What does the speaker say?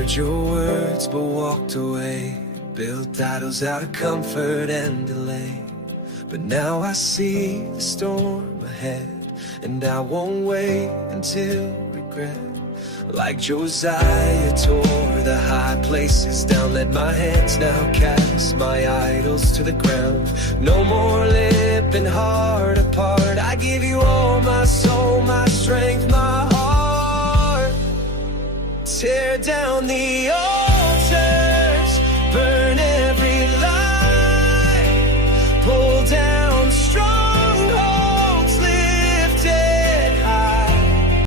heard your words but walked away, built idols out of comfort and delay. But now I see the storm ahead, and I won't wait until regret. Like Josiah tore the high places down, let my hands now cast my idols to the ground. No more lip and heart apart, I give you all my soul, my strength, my heart. Tear down the old